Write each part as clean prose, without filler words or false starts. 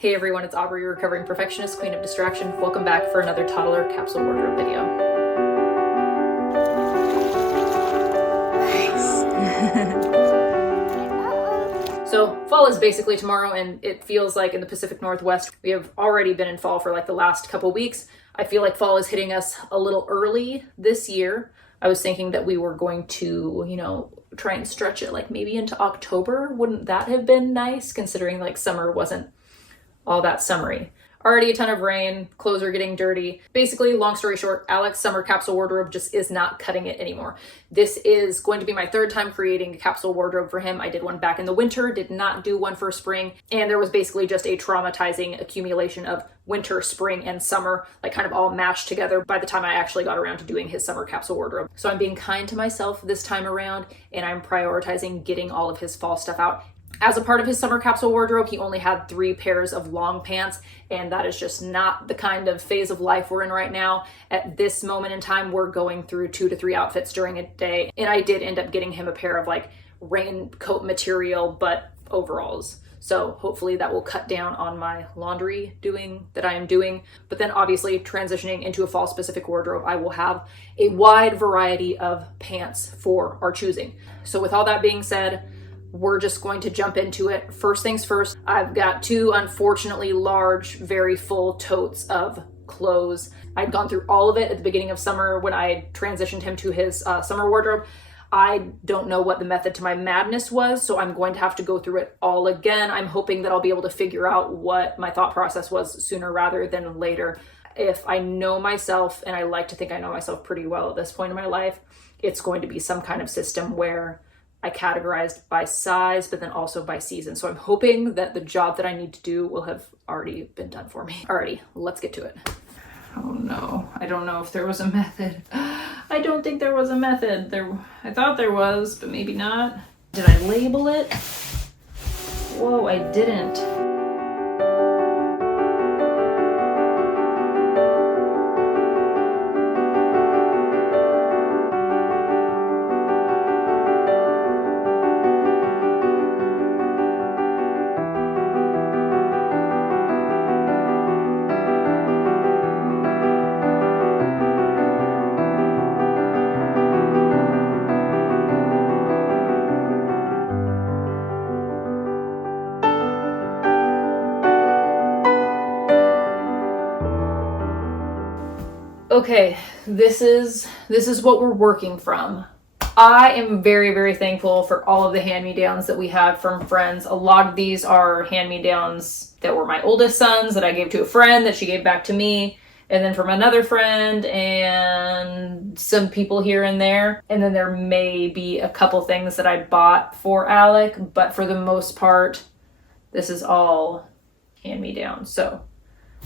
Hey everyone, it's Aubrey, recovering perfectionist, queen of distraction. Welcome back for another Toddler capsule wardrobe video. So fall is basically tomorrow, and it feels like in the Pacific Northwest, we have already been in fall for like the last couple weeks. I feel like fall is hitting us a little early this year. I was thinking that we were going to, try and stretch it like maybe into October. Wouldn't that have been nice, considering like summer wasn't all that summery? Already a ton of rain, clothes are getting dirty. Basically, long story short, Alex's summer capsule wardrobe just is not cutting it anymore. This is going to be my third time creating a capsule wardrobe for him. I did one back in the winter, did not do one for spring, and there was basically just a traumatizing accumulation of winter, spring, and summer, like kind of all mashed together by the time I actually got around to doing his summer capsule wardrobe. So I'm being kind to myself this time around, and I'm prioritizing getting all of his fall stuff out. As a part of his summer capsule wardrobe, he only had 3 pairs of long pants, and that is just not the kind of phase of life we're in right now. At this moment in time, we're going through 2 to 3 outfits during a day, and I did end up getting him a pair of like raincoat material, but overalls. So hopefully that will cut down on my laundry that I am doing. But then obviously transitioning into a fall specific wardrobe, I will have a wide variety of pants for our choosing. So with all that being said, we're just going to jump into it. First things first, I've got 2 unfortunately large, very full totes of clothes. I'd gone through all of it at the beginning of summer when I transitioned him to his summer wardrobe. I don't know what the method to my madness was, so I'm going to have to go through it all again. I'm hoping that I'll be able to figure out what my thought process was sooner rather than later. If I know myself, and I like to think I know myself pretty well at this point in my life, it's going to be some kind of system where I categorized by size, but then also by season. So I'm hoping that the job that I need to do will have already been done for me. Alrighty, let's get to it. Oh no, I don't know if there was a method. I don't think there was a method. I thought there was, but maybe not. Did I label it? Whoa, I didn't. Okay, this is what we're working from. I am very, very thankful for all of the hand-me-downs that we had from friends. A lot of these are hand-me-downs that were my oldest son's that I gave to a friend that she gave back to me, and then from another friend, and some people here and there. And then there may be a couple things that I bought for Alec, but for the most part, this is all hand-me-down. So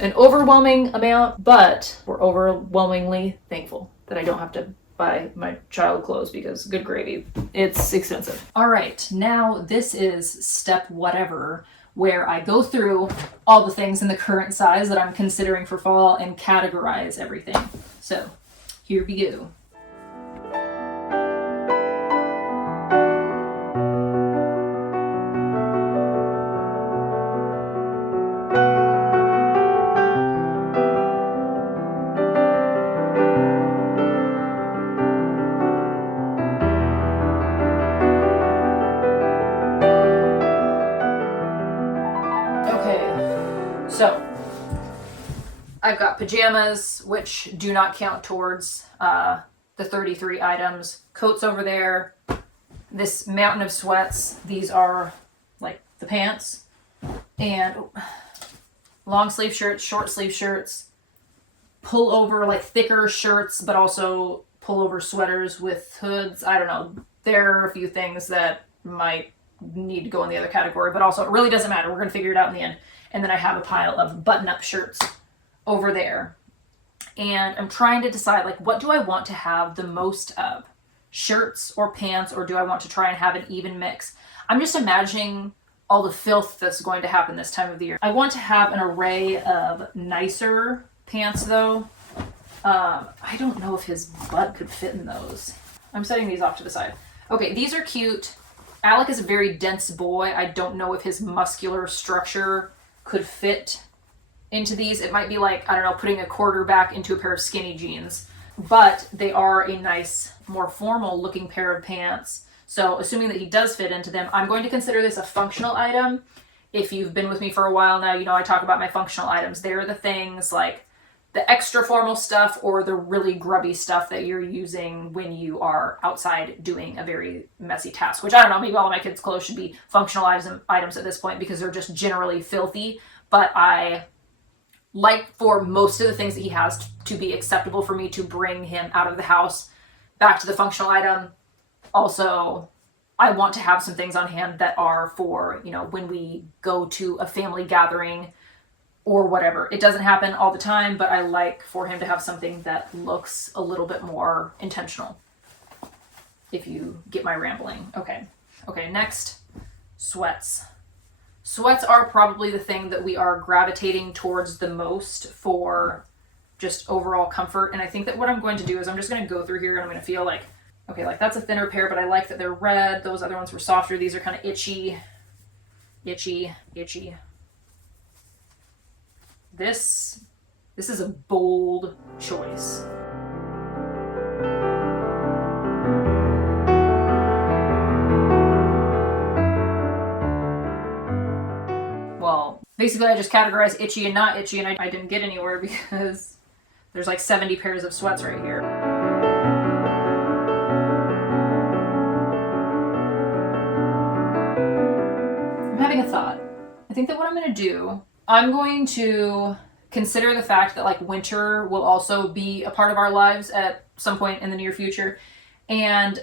an overwhelming amount, but we're overwhelmingly thankful that I don't have to buy my child clothes because good gravy, it's expensive. All right, now this is step whatever, where I go through all the things in the current size that I'm considering for fall and categorize everything. So here we go. So I've got pajamas, which do not count towards the 33 items. Coats over there. This mountain of sweats. These are like the pants. And long sleeve shirts, short sleeve shirts, pull over like thicker shirts, but also pull over sweaters with hoods. I don't know. There are a few things that might need to go in the other category, but also it really doesn't matter. We're going to figure it out in the end. And then I have a pile of button-up shirts over there. And I'm trying to decide, like, what do I want to have the most of? Shirts or pants, or do I want to try and have an even mix? I'm just imagining all the filth that's going to happen this time of the year. I want to have an array of nicer pants, though. I don't know if his butt could fit in those. I'm setting these off to the side. Okay, these are cute. Alec is a very dense boy. I don't know if his muscular structure could fit into these. It might be like, I don't know, putting a quarter back into a pair of skinny jeans, but they are a nice, more formal looking pair of pants. So assuming that he does fit into them, I'm going to consider this a functional item. If you've been with me for a while now, you know I talk about my functional items. They're the things like the extra formal stuff or the really grubby stuff that you're using when you are outside doing a very messy task, which I don't know, maybe all of my kids' clothes should be functional items at this point because they're just generally filthy. But I like for most of the things that he has to be acceptable for me to bring him out of the house back to the functional item. Also, I want to have some things on hand that are for, you know, when we go to a family gathering or whatever. It doesn't happen all the time, but I like for him to have something that looks a little bit more intentional. If you get my rambling. Okay, next, sweats. Sweats are probably the thing that we are gravitating towards the most for just overall comfort. And I think that what I'm going to do is I'm just going to go through here and I'm going to feel like, okay, like that's a thinner pair, but I like that they're red. Those other ones were softer. These are kind of itchy. This is a bold choice. Well, basically I just categorized itchy and not itchy, and I didn't get anywhere because there's like 70 pairs of sweats right here. I'm having a thought. I think that what I'm going to do, I'm going to consider the fact that like winter will also be a part of our lives at some point in the near future. And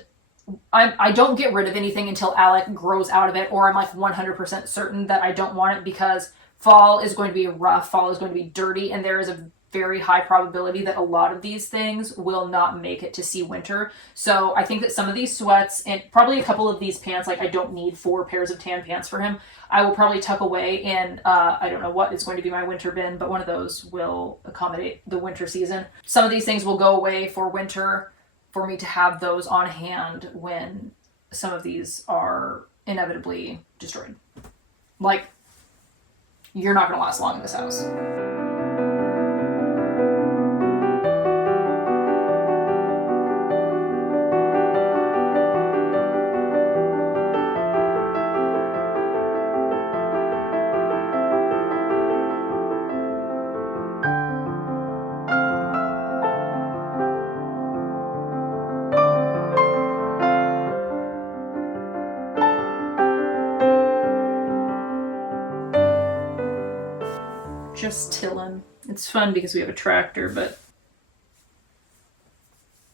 I don't get rid of anything until Alec grows out of it, or I'm like 100% certain that I don't want it, because fall is going to be rough, fall is going to be dirty, and there is a very high probability that a lot of these things will not make it to see winter. So I think that some of these sweats and probably a couple of these pants, like I don't need 4 pairs of tan pants for him. I will probably tuck away in, I don't know what is going to be my winter bin, but one of those will accommodate the winter season. Some of these things will go away for winter for me to have those on hand when some of these are inevitably destroyed. Like, you're not going to last long in this house. Just tilling. It's fun because we have a tractor, but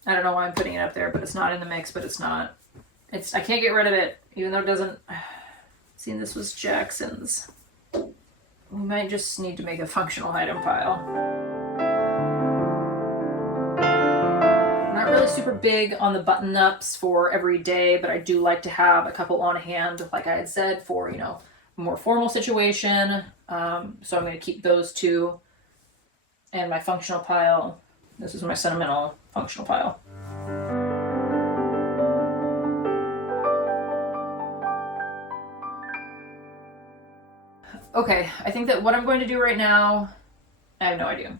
I don't know why I'm putting it up there, but it's not in the mix, but it's not. I can't get rid of it, even though it doesn't. Seeing this was Jackson's. We might just need to make a functional item pile. Not really super big on the button-ups for every day, but I do like to have a couple on hand, like I had said, for, you know, a more formal situation. So I'm going to keep those 2. And my functional pile, this is my sentimental functional pile. Okay, I think that what I'm going to do right now, I have no idea.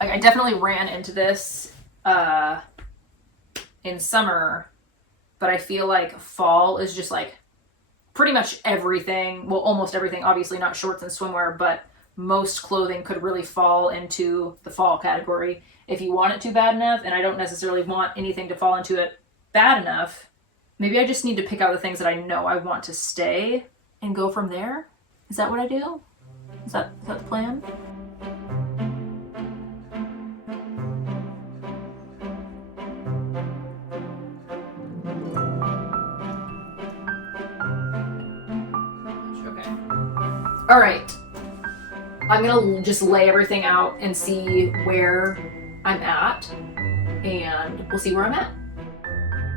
Like, I definitely ran into this in summer, but I feel like fall is just like pretty much everything, well, almost everything, obviously not shorts and swimwear, but most clothing could really fall into the fall category if you want it to bad enough, and I don't necessarily want anything to fall into it bad enough. Maybe I just need to pick out the things that I know I want to stay and go from there. Is that what I do? Is that the plan? All right, I'm gonna just lay everything out and see where I'm at, and we'll see where I'm at.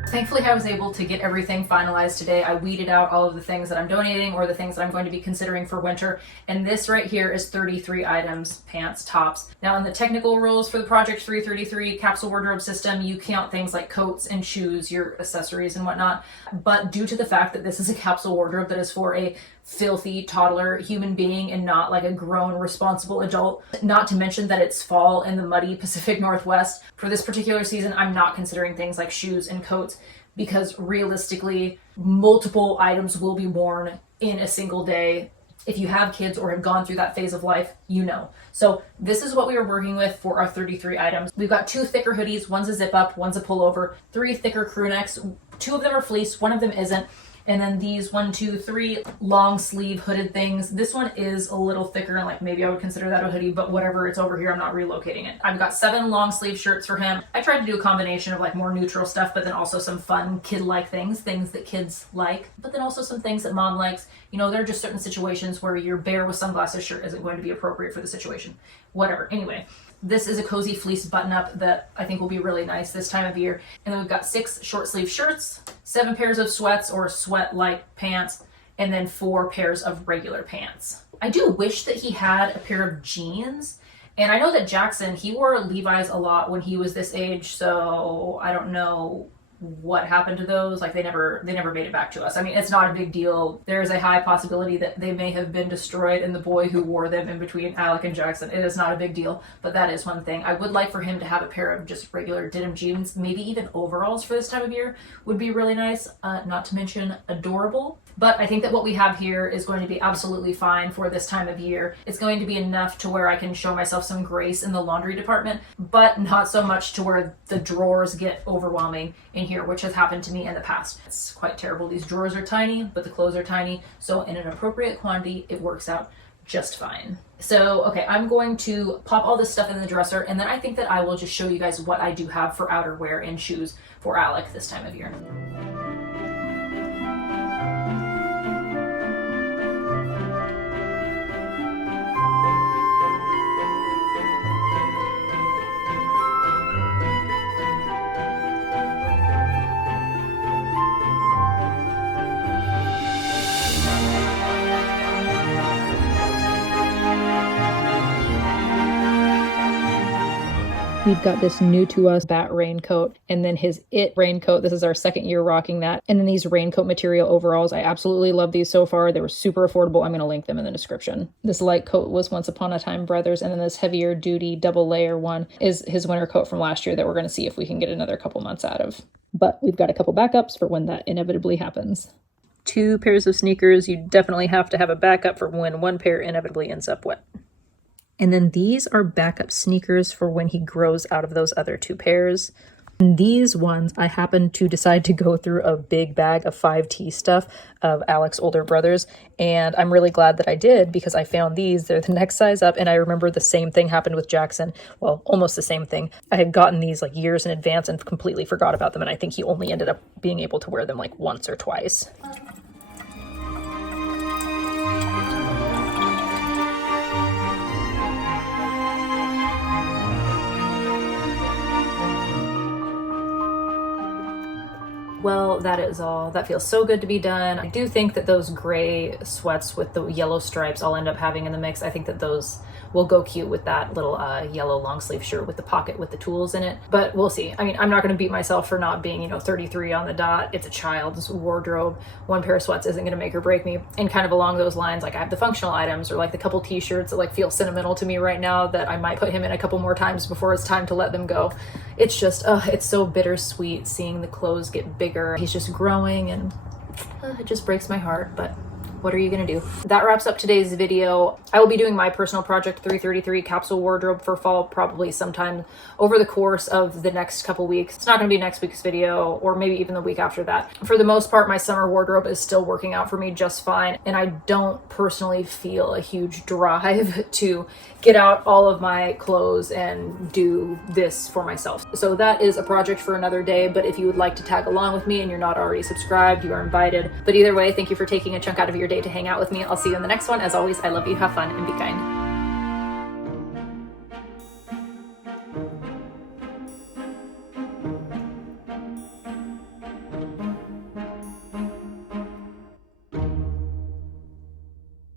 Thankfully, I was able to get everything finalized today. I weeded out all of the things that I'm donating or the things that I'm going to be considering for winter. And this right here is 33 items, pants, tops. Now, in the technical rules for the Project 333 capsule wardrobe system, you count things like coats and shoes, your accessories and whatnot. But due to the fact that this is a capsule wardrobe that is for a filthy toddler human being and not like a grown responsible adult. Not to mention that it's fall in the muddy Pacific Northwest. For this particular season, I'm not considering things like shoes and coats because realistically, multiple items will be worn in a single day. If you have kids or have gone through that phase of life, you know. So this is what we were working with for our 33 items. We've got 2 thicker hoodies, one's a zip up, one's a pullover, 3 thicker crew necks, 2 of them are fleece, 1 of them isn't. And then these 1, 2, 3 long sleeve hooded things. This one is a little thicker and like maybe I would consider that a hoodie, but whatever, it's over here. I'm not relocating it. I've got 7 long sleeve shirts for him. I tried to do a combination of like more neutral stuff, but then also some fun kid-like things that kids like, but then also some things that mom likes. You know, there are just certain situations where your bear with sunglasses shirt isn't going to be appropriate for the situation. Whatever. Anyway, this is a cozy fleece button-up that I think will be really nice this time of year. And then we've got 6 short sleeve shirts, 7 pairs of sweats or sweat-like pants, and then 4 pairs of regular pants. I do wish that he had a pair of jeans. And I know that Jackson, he wore Levi's a lot when he was this age, so I don't know what happened to those. Like they never made it back to us. I mean, it's not a big deal. There is a high possibility that they may have been destroyed and the boy who wore them in between Alec and Jackson. It is not a big deal, but that is one thing. I would like for him to have a pair of just regular denim jeans, maybe even overalls for this time of year would be really nice, not to mention adorable. But I think that what we have here is going to be absolutely fine for this time of year. It's going to be enough to where I can show myself some grace in the laundry department, but not so much to where the drawers get overwhelming in here, which has happened to me in the past. It's quite terrible. These drawers are tiny, but the clothes are tiny. So in an appropriate quantity, it works out just fine. So, okay, I'm going to pop all this stuff in the dresser, and then I think that I will just show you guys what I do have for outerwear and shoes for Alec this time of year. We've got this new to us bat raincoat and then his It raincoat. This is our 2nd year rocking that. And then these raincoat material overalls. I absolutely love these so far. They were super affordable. I'm going to link them in the description. This light coat was Once Upon a Time Brothers. And then this heavier duty double layer one is his winter coat from last year that we're going to see if we can get another couple months out of. But we've got a couple backups for when that inevitably happens. 2 pairs of sneakers. You definitely have to have a backup for when one pair inevitably ends up wet. And then these are backup sneakers for when he grows out of those other 2 pairs. And these ones, I happened to decide to go through a big bag of 5T stuff of Alec's older brothers. And I'm really glad that I did because I found these. They're the next size up. And I remember the same thing happened with Jackson. Well, almost the same thing. I had gotten these like years in advance and completely forgot about them. And I think he only ended up being able to wear them like once or twice. Well, that is all. That feels so good to be done. I do think that those gray sweats with the yellow stripes I'll end up having in the mix. I think that those will go cute with that little yellow long sleeve shirt with the pocket with the tools in it. But we'll see. I mean, I'm not going to beat myself for not being, 33 on the dot. It's a child's wardrobe. One pair of sweats isn't going to make or break me. And kind of along those lines, like I have the functional items or like the couple t-shirts that like feel sentimental to me right now that I might put him in a couple more times before it's time to let them go. It's just, it's so bittersweet seeing the clothes get bigger. He's just growing and it just breaks my heart, but what are you gonna do? That wraps up today's video. I will be doing my personal project 333 capsule wardrobe for fall probably sometime over the course of the next couple weeks. It's not gonna be next week's video or maybe even the week after that. For the most part, my summer wardrobe is still working out for me just fine. And I don't personally feel a huge drive to get out all of my clothes and do this for myself. So that is a project for another day. But if you would like to tag along with me and you're not already subscribed, you are invited. But either way, thank you for taking a chunk out of your day to hang out with me. I'll see you in the next one. As always, I love you, have fun, and be kind.